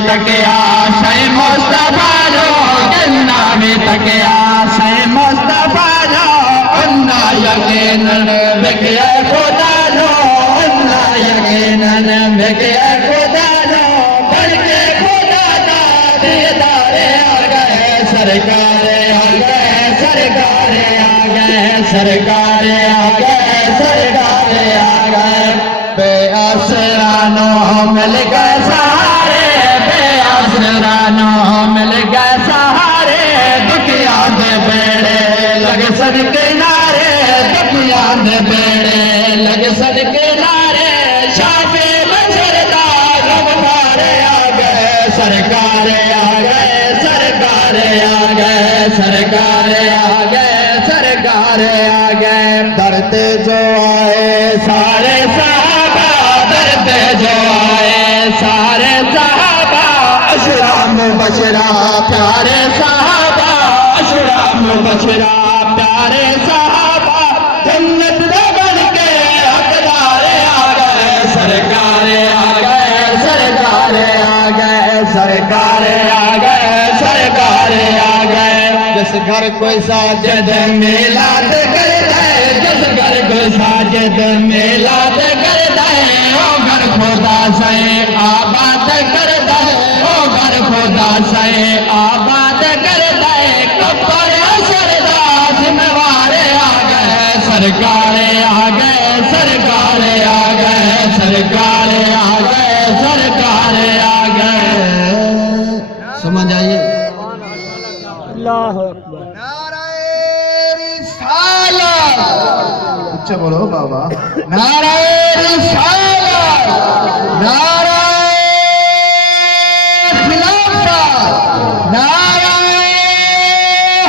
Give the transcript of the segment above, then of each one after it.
تکیا شے مصطفیٰ جو جنہ میں تکیا شے مصطفیٰ جو انہ یقیناً بکیا خدا جو انہ یقیناً بکیا خدا جو بڑھ کے خدا دا دیدار آگئے سرکار آگئے سرکار آگئے سرکار آگئے سرکار آگئے بے آسرانوں مل گئے سہارے بے آسرانوں مل گئے سہارے دکھیا دے بیڑے لگ سد کنارے دکھیا دے بیڑے لگ سد کنارے شافی بشردہ غمخار آگئے سرکار آگئے سرکار آگئے سرکار آگئے سرکار آگئے درد جو آئے سارے صحابہ درد جو آئے سارے صحابہ اشرام بشرا پیارے صحابہ اشرام بشرا پیارے صحابہ جنت میں بن کے حقدار آگئے سرکار آگئے سرکار آگئے سرکار آگئے سرکار آگئے جس گھر کوئی ساجد میلاد کرتا ہے جس گھر کوئی ساجد میلاد کرتا ہے وہ گھر خدا سے آباد کرتا ہے وہ گھر خدا سے آباد کرتا ہے کبر شردا ذمہوار آگئے سرکار آگئے سرکار آگئے سرکار آگئے سرکار آگئے سمجھ آئیے اللہ اکبر نعرہ رسالت اچھا بولو بابا نعرہ رسالت نعرہ خلافت نعرہ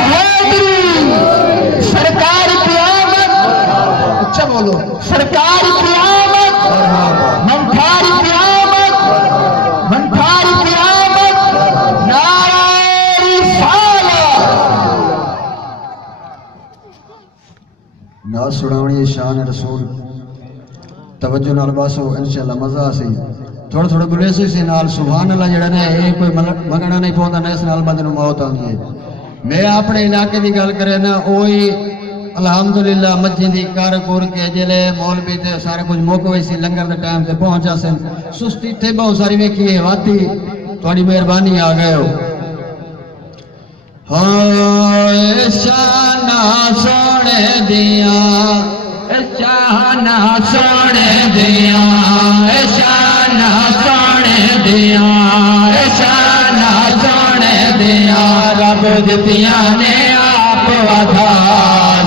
حیدری سرکار قیامت اچھا بولو سرکار قیامت منفار قیامت منفار قیامت نعرہ رسالت ناز سڑاونی شان رسول توجہ نال باسو انشاءاللہ مزہ سی تھوڑا تھوڑا بلے سی نال سبحان اللہ جڑا نے اے کوئی منگنا نہیں پوندا نے اس نال بندے نوں موت آندی ہے میں اپنے علاقے دی گل کرے نا اوہی الحمدللہ مسجد دی کار کور کے جلے مولوی تے سارا کچھ موقع ہوئی سی لنگر دے ٹائم تے پہنچا سن سستی تے بہت ساری ویکھی ہے واتی تھوڑی مہربانی آ گئے ہو ہائے شانہ سونے دیاں شانہ سونے دیاں شانہ سونے دیاں شانہ سونے دیاں رب دتیاں نے آپ ودا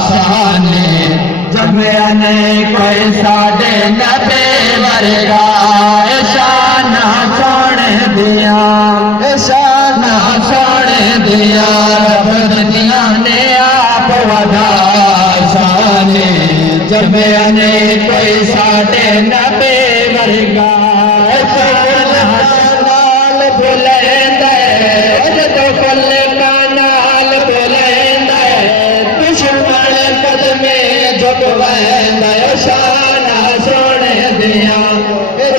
شانے جمعہ نے کوئی ساڈے نبی ورگا شانہ سونے دیاں شانہ سونے دیاں رب دتیاں نے آپ ودا شانے جمعہ نے کوئی ساڈے نبی ورگا نال بلیندا جدوں کل کا نال بلیندا دشمن قدمے جھک ویندا شانہ سونے دیاں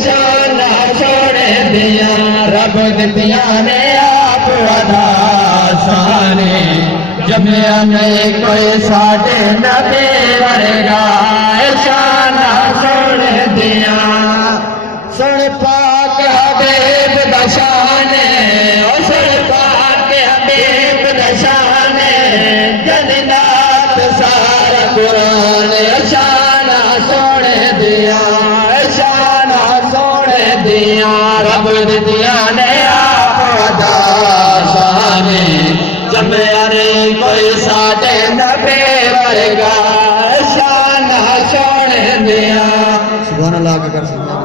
شانہ سونے دیاں رب دتیاں نے آپ ودا شانے جمعہ نے کوئی ساڈے نبی ورگا شانہ سونے دیاں سن پاک حبیب دا شان او سن پاک حبیب دا شان جنات سارا قرآن شانہ سونے دیاں شانہ سونے دیاں رب دتیاں نے آپ ودا شانے جمعہ نے کوئی ساڈے نبی ورگا شانہ سونے دیاں سبحان اللہ کے کر سکتے ہیں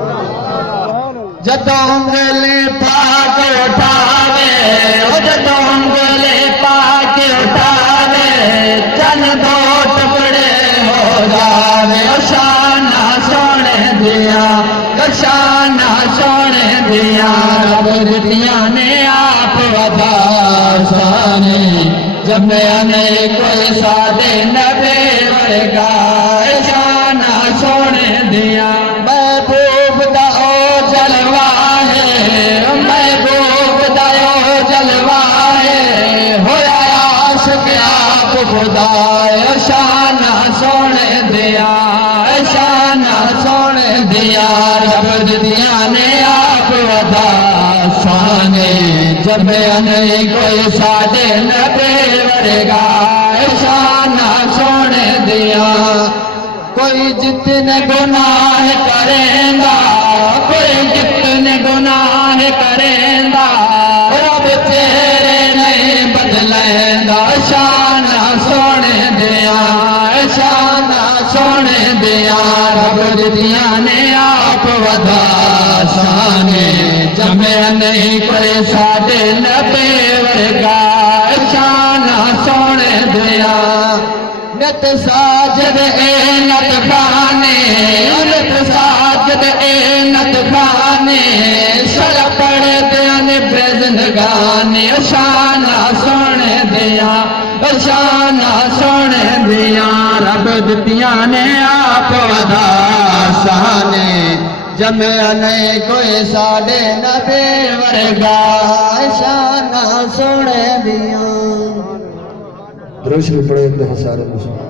جدوں انگلی پاک اٹھاوے جدوں انگلی پاک اٹھاوے چن دو ٹکڑے ہو جاوے شانہ سونے دیاں شانہ سونے دیاں رب دتیاں نے آپ ودا جمیا نہیں کوئی ساڈے نبی ورگا شانہ سونے دیا محبوب دا او جلوہ ہے محبوب دا او جلوہ ہے ہویا عاشق آپ خدا شانہ سونے دیا شانہ سونے دیا رب دیا نے آپ ودا سانے جمیا نہیں کوئی ساڈے نبی ورگا شانہ سونے دیا کوئی جتنے گناہ کریں گا کوئی جتنے گناہ کریں گا رب تیرے نہیں بدلیں گا شانہ سونے دیا شانہ سونے دیا رب دیا نے آپ ودا سانے جمع نہیں کوئی ساڈے نبی ورگا شانہ سونے دیا نت ساجد اے نت خانے نت ساجد اے نت خانے شر پڑے دیاں برزن گانے شانہ سونے دیا شانہ سونے دیا رب دتیاں نے آپ ودا سانے جمع نہیں کوئی ساڈے نبی ورگا شانہ سونے دیا درود شریف پڑھے ایک دفعہ سارے مسلمان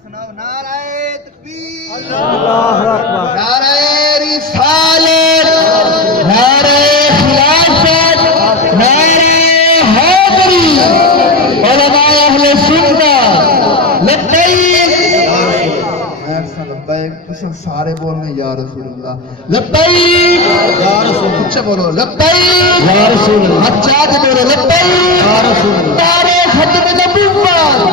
سناؤ نعرہ تکبیر اللہ اکبر نعرہ رسالت نعرہ خلافت نعرہ حیدری علماء اہل سنت لبیک لبیک سارے بولنے یا رسول اللہ لبیک یا رسول اللہ اچھا بولو لبیک یا رسول اللہ اچھا بولو لبیک یا رسول اللہ تارے ختم نبوت